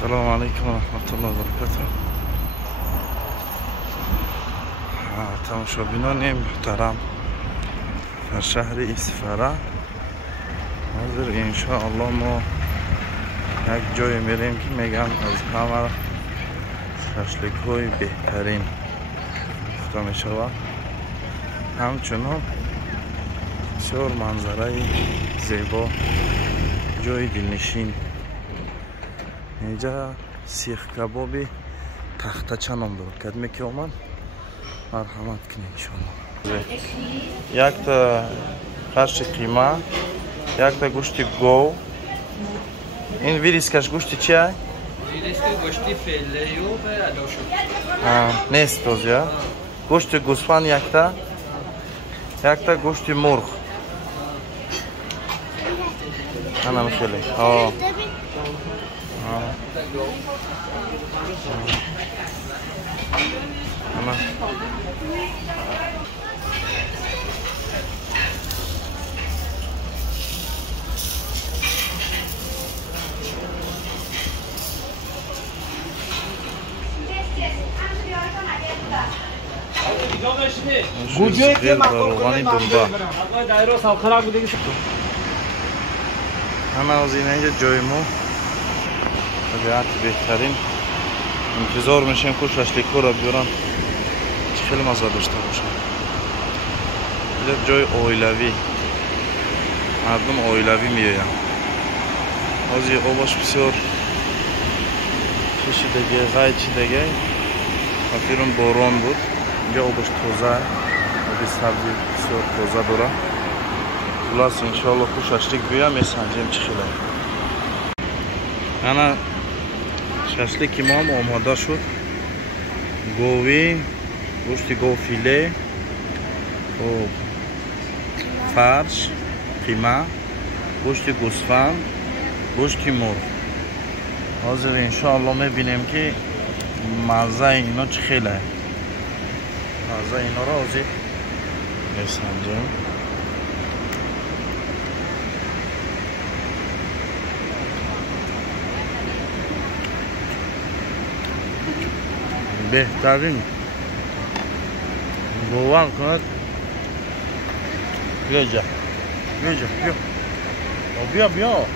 Assalomu alaykum va rahmatullohi va barakatuh. Tomoshabinoni muhtaram در شهر اسفره حاضر انشاءالله ما یک جای میریم که میگن از همه ششلیک های بهترین گفته می شود. همچنان بسیار منظره زیبا، جای دلنشین. اینجا سیخ کباب تختچه نام دارد. کدمی که اومد مرحمت کنید انشاءالله. یک تا فرش قیمه، یک تا گوشت گو. این ویریسکش گوشت چی هست؟ ویریسک گوشت فیله و اداشو. نیست توزیه. گوشت گوسفند یک تا گوشت مرغ. انا خیلی. گوجه که روغانی دنبا. دایره ساخرا بوده. همه از اینجا جای ما طبیعت بهترین. انتظار میشیم که ششلیکو را بیارن خیلی مزه داشته باشه. اینجا جای اویلوی، مردم اویلوی میاین. از این آبش بسیار کشیدگی، غای چیدگی. اخیرون باران بود. اینجا آبش تازه، آبی سبزی بسیار تازه داره. خلاص انشاءالله که ششلیک بیایم میسنجیم چی خیلی. انا ششلیک ما هم آماده شد. گوی، گوشت گو فیله و فرش قیمه، گوشت گوسفند، گوشت مرغ. حاضر انشاءالله میبینیم که مزه اینا چه خیلی. مزه اینا را حاضر میسنجیم. بهترین باور کنید. بیا جا بیا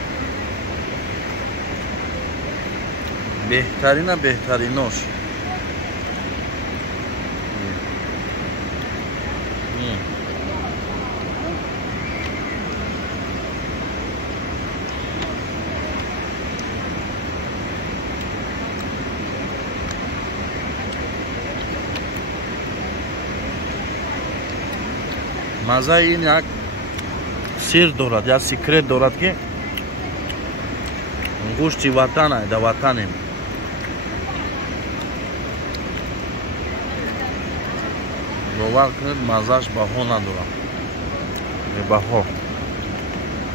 بهتریناش. مزه این یک سیر دارد، یک سیکرت دارد که گوشت وطنه، در وطنیم. باور کنید مزهش بها ندارد. بها.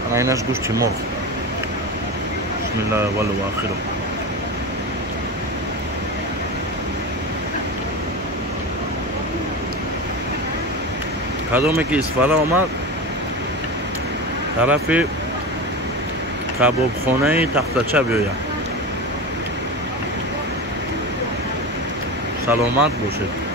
انا اینش گوشت مرغ. بسم الله اول و آخر. کدومی که اسفره آمد طرف کباب خانه تختچه بیاید. سلامت باشید.